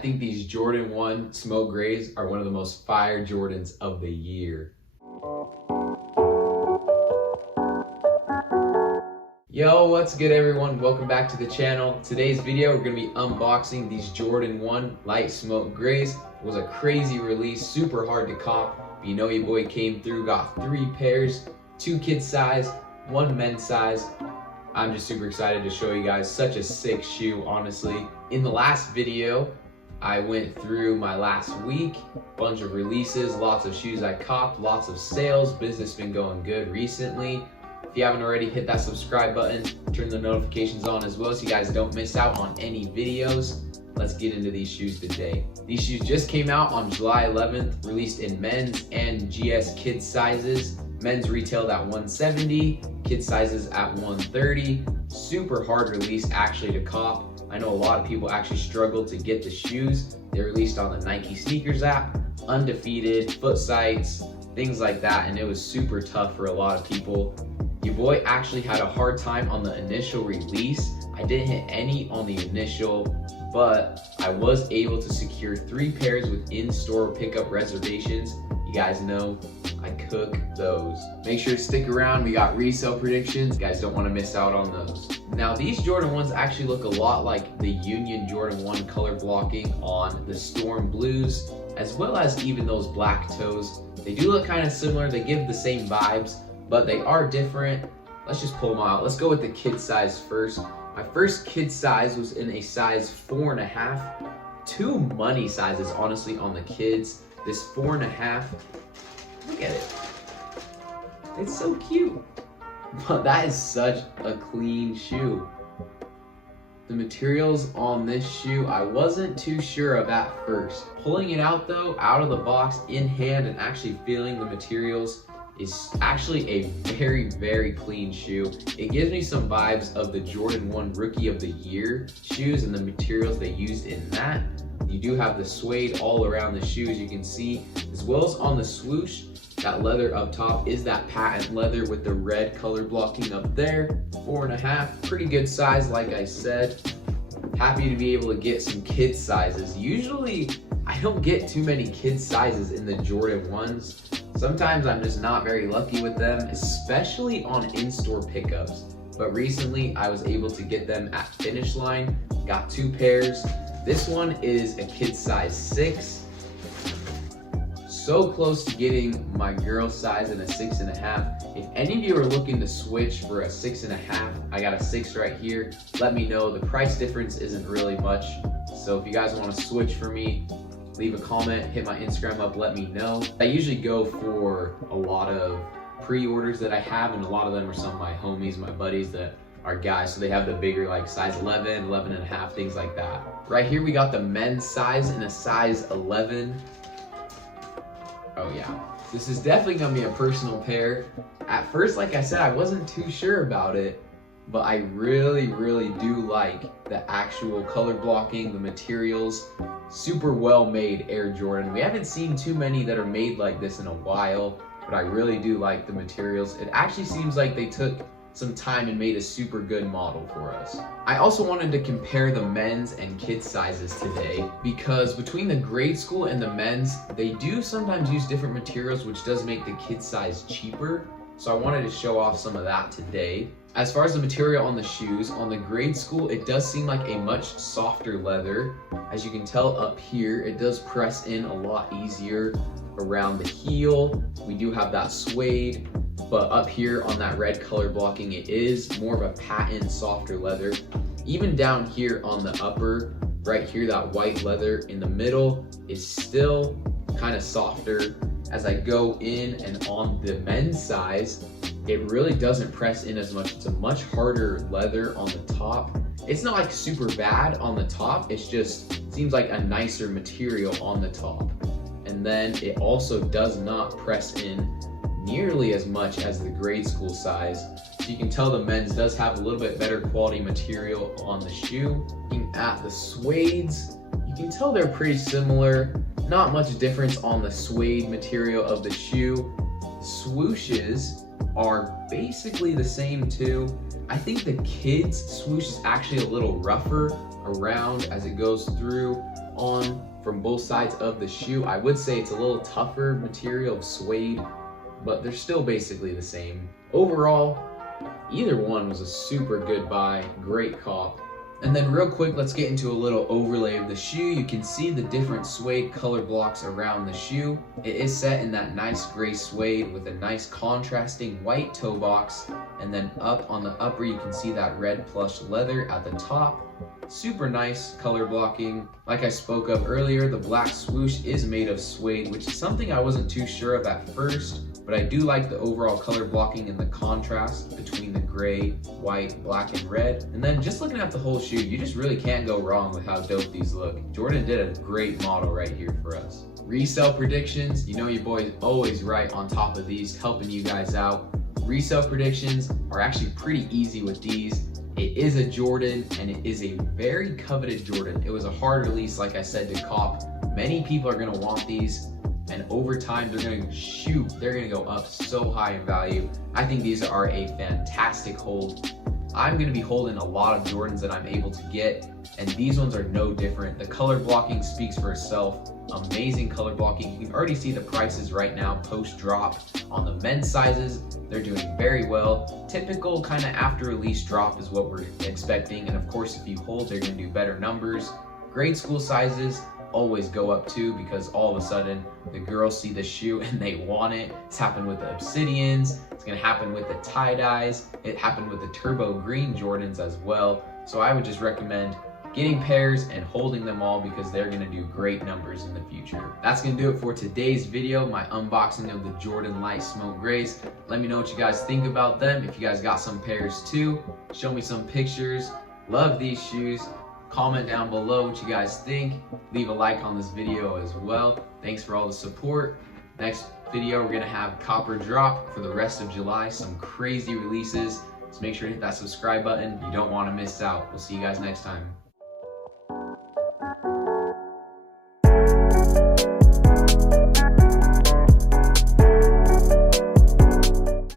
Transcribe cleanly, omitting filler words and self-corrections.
think these Jordan 1 Smoke Grays are one of the most fire Jordans of the year. Yo, what's good everyone? Welcome back to the channel. Today's video, we're gonna be unboxing these Jordan 1 Light Smoke Grays. It was a crazy release, super hard to cop. But you know your boy came through, got 3 pairs, 2 kid size, 1 men's size. I'm just super excited to show you guys such a sick shoe, honestly. In the last video, I went through my last week, bunch of releases, lots of shoes I copped, lots of sales, business been going good recently. If you haven't already, hit that subscribe button, turn the notifications on as well so you guys don't miss out on any videos. Let's get into these shoes today. These shoes just came out on July 11th, released in men's and GS kid sizes. Men's retailed at $170, kid sizes at $130. Super hard release actually to cop. I know a lot of people actually struggled to get the shoes. They released on the Nike sneakers app, undefeated, foot sites, things like that, and it was super tough for a lot of people. Your boy actually had a hard time on the initial release. I didn't hit any on the initial, but I was able to secure 3 pairs with in-store pickup reservations. You guys know I cook those. Make sure to stick around. We got resale predictions. You guys don't want to miss out on those. Now these Jordan 1s actually look a lot like the Union Jordan 1 color blocking on the Storm Blues, as well as even those black toes. They do look kind of similar. They give the same vibes, but they are different. Let's just pull them out. Let's go with the kid size first. My first kid size was in a size 4.5. 2 money sizes, honestly, on the kids. This 4.5, look at it. It's so cute. But that is such a clean shoe. The materials on this shoe, I wasn't too sure of at first. Pulling it out though, out of the box, in hand, and actually feeling the materials is actually a very, very clean shoe. It gives me some vibes of the Jordan 1 Rookie of the Year shoes and the materials they used in that. You do have the suede all around the shoe, as you can see, as well as on the swoosh. That leather up top is that patent leather with the red color blocking up there. 4.5, pretty good size, like I said. Happy to be able to get some kid sizes. Usually, I don't get too many kid sizes in the Jordan 1s. Sometimes I'm just not very lucky with them, especially on in-store pickups. But recently, I was able to get them at Finish Line. Got 2 pairs. This one is a kid size 6. So close to getting my girl size in a 6.5. If any of you are looking to switch for a 6.5, I got a 6 right here. Let me know. The price difference isn't really much. So if you guys want to switch for me, leave a comment, hit my Instagram up, let me know. I usually go for a lot of pre-orders that I have, and a lot of them are some of my homies, my buddies that are guys, so they have the bigger like size 11, 11.5, things like that. Right here we got the men's size in a size 11. Oh yeah, this is definitely gonna be a personal pair. At first, like I said, I wasn't too sure about it, but I really, really do like the actual color blocking, the materials. Super well made Air Jordan. We haven't seen too many that are made like this in a while, but I really do like the materials. It actually seems like they took some time and made a super good model for us. I also wanted to compare the men's and kids sizes today, because between the grade school and the men's, they do sometimes use different materials, which does make the kid size cheaper. So I wanted to show off some of that today. As far as the material on the shoes, on the grade school, it does seem like a much softer leather. As you can tell up here, it does press in a lot easier around the heel. We do have that suede, but up here on that red color blocking, it is more of a patent softer leather. Even down here on the upper, right here, that white leather in the middle is still kind of softer. As I go in and on the men's size, it really doesn't press in as much. It's a much harder leather on the top. It's not like super bad on the top, it's just seems like a nicer material on the top. And then it also does not press in nearly as much as the grade school size. So you can tell the men's does have a little bit better quality material on the shoe. Looking at the suedes, you can tell they're pretty similar. Not much difference on the suede material of the shoe. Swooshes are basically the same too. I think the kids swoosh is actually a little rougher around as it goes through. on from both sides of the shoe. I would say it's a little tougher material of suede, but they're still basically the same. Overall, either one was a super good buy, great cop. And then real quick, let's get into a little overlay of the shoe. You can see the different suede color blocks around the shoe. It is set in that nice gray suede with a nice contrasting white toe box. And then up on the upper, you can see that red plush leather at the top. Super nice color blocking. Like I spoke of earlier, the black swoosh is made of suede, which is something I wasn't too sure of at first. But I do like the overall color blocking and the contrast between the gray, white, black, and red. And then just looking at the whole shoe, you just really can't go wrong with how dope these look. Jordan did a great model right here for us. Resale predictions, you know your boy is always right on top of these, helping you guys out. Resale predictions are actually pretty easy with these. It is a Jordan, and it is a very coveted Jordan. It was a hard release, like I said, to cop. Many people are gonna want these. And over time, they're gonna go up so high in value. I think these are a fantastic hold. I'm gonna be holding a lot of Jordans that I'm able to get, and these ones are no different. The color blocking speaks for itself. Amazing color blocking. You can already see the prices right now post drop on the men's sizes. They're doing very well. Typical kind of after release drop is what we're expecting, and of course if you hold, they're gonna do better numbers. Grade school sizes always go up too, because all of a sudden the girls see the shoe and they want it. It's happened with the Obsidians, it's gonna happen with the tie-dyes, it happened with the turbo green Jordans as well. So I would just recommend getting pairs and holding them all, because they're gonna do great numbers in the future. That's gonna do it for today's video, my unboxing of the Jordan Light Smoke Grays. Let me know what you guys think about them. If you guys got some pairs too, show me some pictures. Love these shoes. Comment down below what you guys think. Leave a like on this video as well. Thanks for all the support. Next video, we're gonna have Copper Drop for the rest of July. Some crazy releases. So make sure to hit that subscribe button. You don't wanna miss out. We'll see you guys next time.